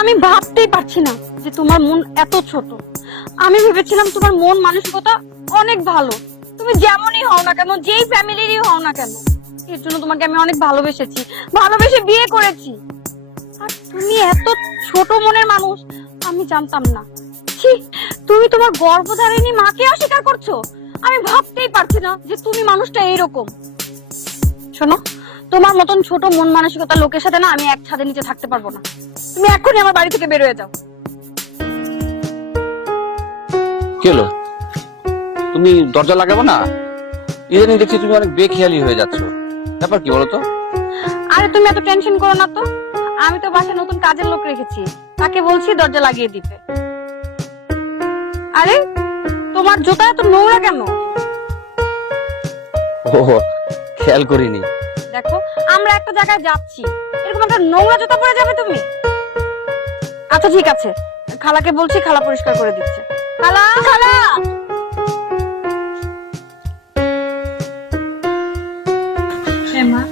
আমি ভাবতেই পারছি না যে তোমার মন এত ছোট। আমি ভেবেছিলাম তোমার মন মানসিকতা অনেক ভালো। তুমি যেমনই হও না কেন, যেই ফ্যামিলিরই হও না কেন, এর জন্য তোমাকে আমি অনেক ভালোবেসেছি, ভালোবেসে বিয়ে করেছি। আর তুমি এত ছোট মনের মানুষ আমি জানতাম না। ছি, তুমি তোমার গর্ভধারিণী মাকে অস্বীকার করছো। আমি ভাবতেই পারছি না যে তুমি মানুষটা এইরকম। শোনো, তোমার মতন ছোট মন মানসিকতা লোকের সাথে না আমি এক ছাদের নিচে থাকতে পারবো না। তুমি এখনই আমার বাড়ি থেকে বের হয়ে যাও। কি হলো, তুমি দরজা লাগাবো না? ইদানিং দেখছি তুমি অনেক বেখেয়ালি হয়ে যাচ্ছ, ব্যাপার কি বলো তো? আরে তুমি এত টেনশন করো না তো। আমি তো বাসায় নতুন কাজের লোক রেখেছি, তাকে বলছি দরজা লাগিয়ে দিতে। আরে তোমার জুতা এত নোংরা কেন? ও, খেয়াল করিনি। দেখো, আমরা একটা জায়গায় যাচ্ছি, এরকম একটা নোংরা জুতা পরে যাবে তুমি? আচ্ছা ঠিক আছে, খালাকে বলছি, খালা পরিষ্কার করে দিচ্ছে। খালা, খালা, মা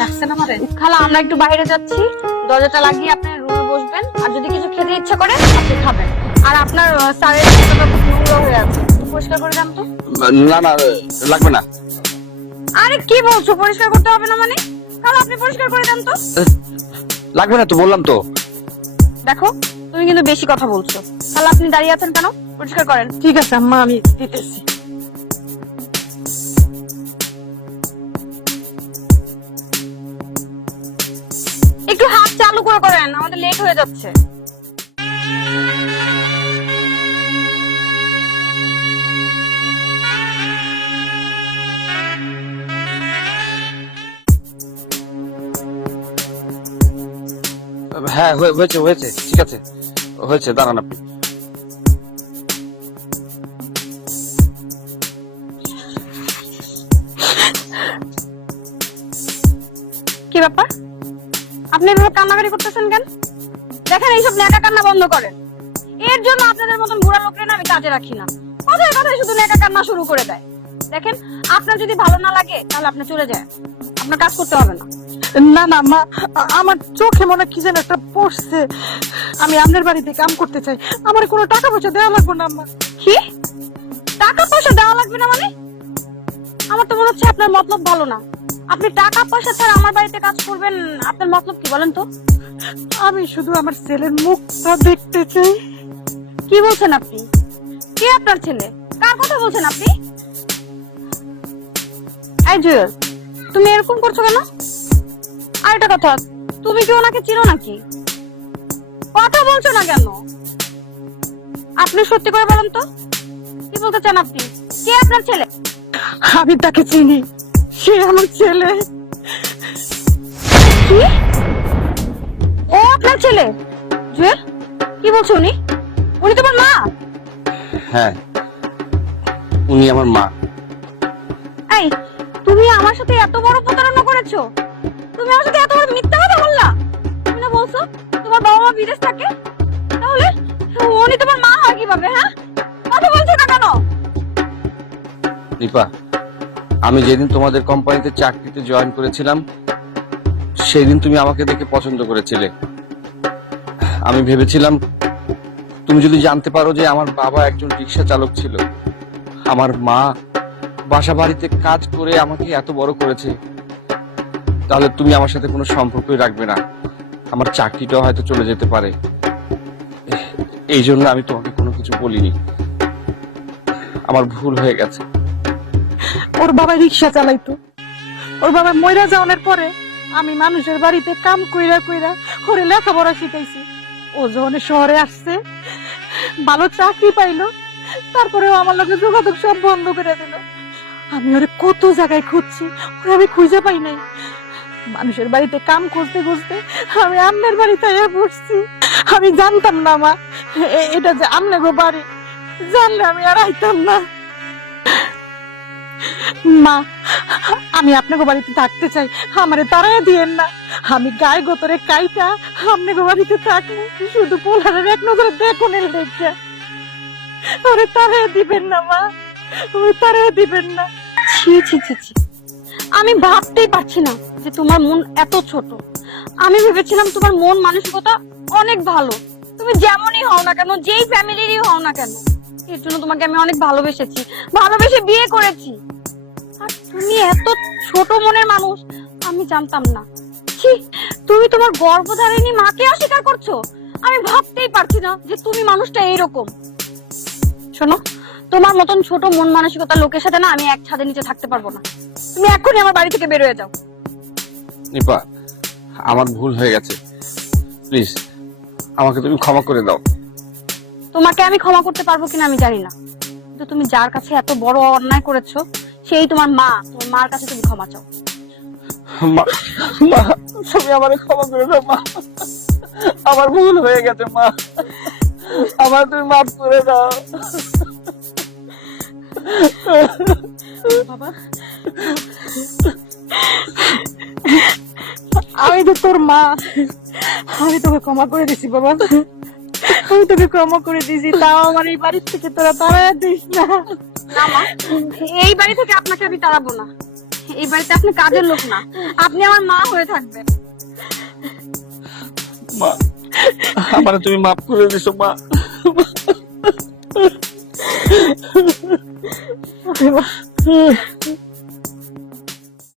ডাকছেন আমারে? খালা আমরা একটু বাইরে যাচ্ছি, দরজাটা লাগিয়ে আপনার রুমে বসবেন, আর যদি কিছু খেতে ইচ্ছা করে আপনি খাবেন। আর আপনার স্যারের জুতাটা খুব নোংরা হয়ে আছে, পরিষ্কার করে দেন তো। না না, লাগবে না। আরে কি বলছো, পরিষ্কার করতে হবে না মানে? খালা আপনি পরিষ্কার করে দেন তো। লাগবে না তো, বললাম তো। দেখো, তুমি কিন্তু বেশি কথা বলছো। খালা আপনি দাঁড়িয়ে আছেন কেন? পরিষ্কার করেন। ঠিক আছে আম্মা, আমি দিতেছি। একটু হাত চালু করে করেন, আমাদের লেট হয়ে যাচ্ছে। হ্যাঁ হয়েছে হয়েছে, ঠিক আছে হয়েছে, দাঁড়ান আপনি। কি ব্যাপার, আপনি এভাবে কান্নাকাটি করতেছেন কেন? দেখেন, এইসব নেকা কান্না বন্ধ করেন। এর জন্য আপনাদের মতন বুড়া লোকরা না আমি কাজে রাখি না। কথায় কথায় শুধু নেকা কান্না শুরু করে দেয়। দেখেন, আপনার যদি ভালো না লাগে তাহলে আপনি চলে যান, আপনার কাজ করতে হবে না। না না মা, আমার চোখে মনে কি যেন একটা পড়ছে। আমি আপনার বাড়িতে কাম করতে চাই, আমার কোনো টাকা পয়সা দেওয়া লাগবে না আম্মা। কি, টাকা পয়সা দেওয়া লাগবে না মানে? আমার তো মনে হচ্ছে আপনার মতলব ভালো না। আপনি টাকা পয়সা ছাড়া আমার বাড়িতে কাজ করবেন, আপনার মতলব কি বলেন তো? আমি শুধু আমার ছেলের মুখটা দেখতে চাই। কি বলছেন আপনি? কে আপনার ছেলে? কার কথা বলছেন আপনি? এই জুয়েল, তুমি এরকম করছো কেন? আর একটা কথা, তুমি কি ওনাকে চিনো নাকি? কথা বলছো না কেন? আপনি সত্যি করে বলেন তো, কি বলতে চান আপনি? কে আপনার ছেলে? আমি তাকে চিনি, সে আমার ছেলে। কি? ও আপনার ছেলে? জুয়েল, কি বলছো? উনি উনি তোমার মা? হ্যাঁ, উনি আমার মা। এই, তুমি আমার সাথে এত বড় প্রতারণা করেছো? তুমি আমার সাথে এত বড় মিথ্যা কথা বললা? তুমি না বলছো তোমার বাবা মা বিদেশ থাকে, তাহলে উনি তোমার মা হয় কিভাবে? হ্যাঁ, কথা বলছো না কেন? দীপা, আমি যেদিন তোমাদের কোম্পানিতে চাকরিতে জয়েন করেছিলাম সেই দিন তুমি আমাকে দেখে পছন্দ করেছিলে। আমি ভেবেছিলাম তুমি যদি জানতে পারো যে আমার বাবা একজন রিক্সা চালক ছিল, আমার মা বাসা বাড়িতে কাজ করে আমাকে এত বড় করেছে, তাহলে তুমি আমার সাথে কোনো সম্পর্কই রাখবে না, আমার চাকরিটাও হয়তো চলে যেতে পারে। এই জন্য আমি তোমাকে কোনো কিছু বলিনি, আমার ভুল হয়ে গেছে। ওর বাবা রিক্সা চালাইতো, ওর বাবা মইরা যাওয়ার পরে আমি মানুষের বাড়িতে কাম কইরা কইরা ওরে লেখাপড়া শিখাইছি। ও যখন শহরে আসছে, ভালো চাকরি পাইলো, তারপরেও আমার লগে যোগাযোগ সব বন্ধ করে দিল। আমি ওরে কত জায়গায় খুঁজছি, ওরে আমি খুঁজে পাই নাই। মানুষের বাড়িতে কাম খুঁজতে খুঁজতে আমি আমনের বাড়িতে এসে পড়ছি। আমি জানতাম না মা, এটা যে আমনে বাড়ি, জানলে আমি আর আইতাম না। মা, আমি আপনাকে বাড়িতে থাকতে চাই, আমারে তাড়াইয়া দিয়েন না। আমি গায়ে গোতরে কাইটা আপনাকে বাড়িতে থাকবো, শুধু পোলারের এক নজরে দেখুন দেখে। ওরে তাড়াইয়া দিবেন না মা, ওরে তাড়াইয়া দিবেন না। ছি ছি ছি ছি, আমি ভাবতেই পারছি না যে তোমার মন এত ছোট। আমি ভেবেছিলাম তোমার মন মানসিকতা অনেক ভালো। তুমি যেমনই হও না কেন, যেই ফ্যামিলিরই হও না কেন, এর জন্য তোমাকে আমি অনেক ভালোবেসেছি, ভালোবেসে বিয়ে করেছি। আর তুমি এত ছোট মনের মানুষ আমি জানতাম না। ছি, তুমি তোমার গর্ভধারিণী মাকে অস্বীকার করছো। আমি ভাবতেই পারছি না যে তুমি মানুষটা এইরকম। শোনো, তোমার মতন ছোট মন মানসিকতার লোকের সাথে না আমি এক ছাদের নিচে থাকতে পারবো না। তুমি এখনই আমার বাড়ি থেকে বের হয়ে যাও। নিপা, আমার ভুল হয়ে গেছে, প্লিজ আমাকে তুমি ক্ষমা করে দাও। তোমাকে আমি ক্ষমা করতে পারবো কিনা আমি জানি না, কিন্তু তুমি যার কাছে এত বড় অন্যায় করেছো সেই তোমার মা। তোমার মার কাছে তুমি ক্ষমা চাও। মা, মা, তুমি আমাকে ক্ষমা করে দাও মা, আমার ভুল হয়ে গেছে মা, আমার তুমি মাফ করে দাও। বাবা, আমি তো তোর মা, আমি তোকে ক্ষমা করে দিছি বাবা, আমি তোকে ক্ষমা করে দিছি। তাও আমার এই বাড়ির থেকে তোরা তাড়ায় দিস না। না মা, এই বাড়ি থেকে আপনাকে আমি তাড়াবো না। এই বাড়িতে আপনি কাজের লোক না, আপনি আমার মা হয়ে থাকবেন। মা, আমার তুমি মাফ করে দিছো মা। বাবা,